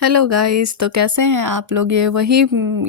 Hello guys, तो कैसे हैं आप लोग। ये वही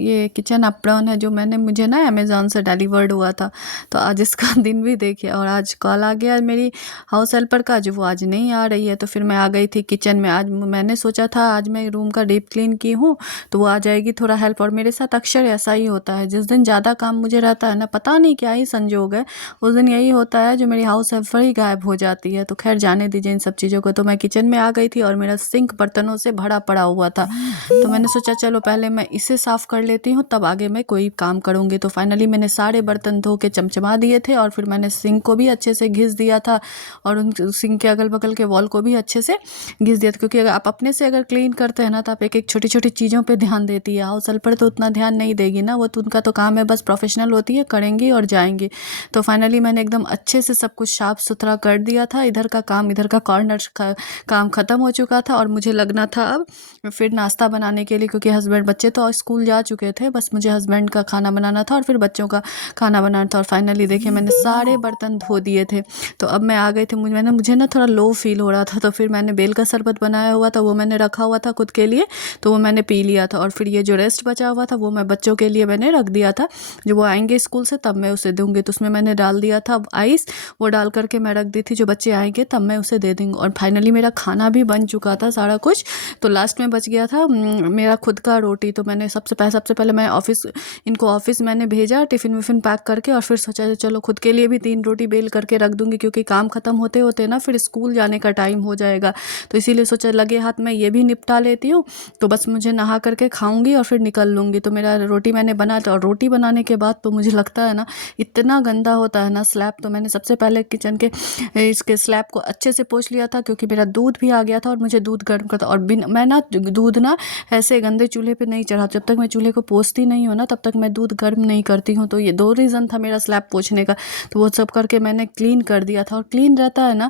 ये किचन अप्रॉन है जो मुझे ना अमेज़ॉन से डिलीवर्ड हुआ था। तो आज इसका दिन भी देखिए, और आज कॉल आ गया मेरी हाउस हेल्पर का, जो वो आज नहीं आ रही है। तो फिर मैं आ गई थी किचन में। आज मैंने सोचा था आज मैं रूम का डीप क्लीन की हूँ तो वो आ जाएगी थोड़ा हेल्प। और मेरे साथ अक्सर ऐसा ही होता है, जिस दिन ज़्यादा काम मुझे रहता है ना, पता नहीं क्या ही संजोग है, उस दिन यही होता है जो मेरी हाउस हेल्पर ही गायब हो जाती है। तो खैर जाने दीजिए इन सब चीज़ों को। तो मैं किचन में आ गई थी और मेरा सिंक बर्तनों से भरा पड़ा हुआ था। तो मैंने सोचा चलो पहले मैं इसे साफ़ कर लेती हूँ, तब आगे मैं कोई काम करूँगी। तो फाइनली मैंने सारे बर्तन धो के चमचमा दिए थे, और फिर मैंने सिंक को भी अच्छे से घिस दिया था, और उन सिंक के अगल बगल के वॉल को भी अच्छे से घिस दिया था। क्योंकि अगर आप अपने से अगर क्लीन करते हैं ना, तो आप एक एक छोटी छोटी चीज़ों पर ध्यान देती है। हाउस हेल्पर तो उतना ध्यान नहीं देगी ना, वो तो उनका तो काम है, बस प्रोफेशनल होती है, करेंगी और जाएंगी। तो फाइनली मैंने एकदम अच्छे से सब कुछ साफ सुथरा कर दिया था। इधर का काम, इधर का कॉर्नर का काम ख़त्म हो चुका था, और मुझे लगना था अब फिर नाश्ता बनाने के लिए, क्योंकि हस्बैंड बच्चे तो स्कूल जा चुके थे, बस मुझे हस्बैंड का खाना बनाना था और फिर बच्चों का खाना बनाना था। और फाइनली देखिए मैंने सारे बर्तन धो दिए थे। तो अब मैं आ गई थी, मुझे ना थोड़ा लो फील हो रहा था। तो फिर मैंने बेल का शरबत बनाया हुआ था, वो मैंने रखा हुआ था खुद के लिए, तो वो मैंने पी लिया था। और फिर ये जो रेस्ट बचा हुआ था वो मैं बच्चों के लिए मैंने रख दिया था, जो वो आएंगे स्कूल से तब मैं उसे दूंगी। तो उसमें मैंने डाल दिया था आइस, वो डाल करके मैं रख दी थी, जो बच्चे आएंगे तब मैं उसे दे दूँगी। और फाइनली मेरा खाना भी बन चुका था सारा कुछ। तो लास्ट में बच गया था मेरा खुद का रोटी। तो मैंने सबसे पहले मैं इनको ऑफिस मैंने भेजा टिफ़िन विफ़िन पैक करके, और फिर सोचा चलो खुद के लिए भी 3 रोटी बेल करके रख दूँगी, क्योंकि काम ख़त्म होते होते ना फिर स्कूल जाने का टाइम हो जाएगा। तो इसीलिए सोचा लगे हाथ में ये भी निपटा लेती हूँ, तो बस मुझे नहा करके खाऊँगी और फिर निकल लूँगी। तो मेरा रोटी मैंने बना, और रोटी बनाने के बाद तो मुझे लगता है ना इतना गंदा होता है ना स्लैब। तो मैंने सबसे पहले किचन के इसके स्लैब को अच्छे से पोंछ लिया था, क्योंकि मेरा दूध भी आ गया था और मुझे दूध गर्म करता। और मैं ना दूध ना ऐसे गंदे चूल्हे पे नहीं चढ़ा, जब तक मैं चूल्हे को पोंछती नहीं हूँ ना तब तक मैं दूध गर्म नहीं करती हूँ। तो ये 2 रीज़न था मेरा स्लैब पोंछने का। तो वो सब करके मैंने क्लीन कर दिया था, और क्लीन रहता है ना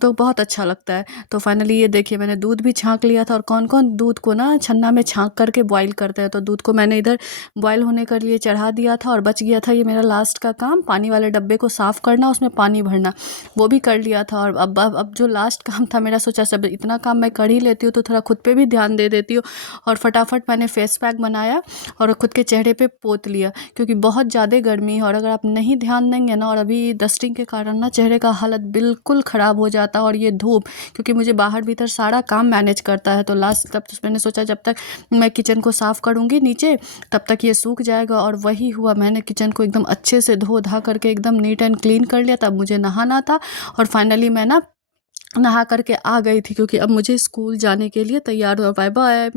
तो बहुत अच्छा लगता है। तो फाइनली ये देखिए मैंने दूध भी छाँक लिया था। और कौन-कौन दूध को ना छन्ना में छाँक करके बॉयल करते हैं, तो दूध को मैंने इधर बॉयल होने के लिए चढ़ा दिया था। और बच गया था ये मेरा लास्ट का काम, पानी वाले डब्बे को साफ़ करना, उसमें पानी भरना, वो भी कर लिया था। और अब जो लास्ट काम था मेरा, सोचा सब इतना काम मैं कर ही लेती हूँ तो थोड़ा खुद पे भी ध्यान दे देती हूँ। और फटाफट मैंने फेस पैक बनाया और खुद के चेहरे पे पोत लिया, क्योंकि बहुत ज़्यादा गर्मी है। और अगर आप नहीं ध्यान देंगे ना, और अभी डस्टिंग के कारण ना चेहरे का हालत बिल्कुल ख़राब हो जाता है। और ये धूप, क्योंकि मुझे बाहर भीतर सारा काम मैनेज करता है, तो लास्ट तब तो मैंने सोचा जब तक मैं किचन को साफ़ करूँगी नीचे तब तक ये सूख जाएगा। और वही हुआ, मैंने किचन को एकदम अच्छे से धो धा करके एकदम नीट एंड क्लीन कर लिया। तब मुझे नहाना था, और फाइनली मैं ना नहा करके आ गई थी, क्योंकि अब मुझे स्कूल जाने के लिए तैयार हो। Bye bye.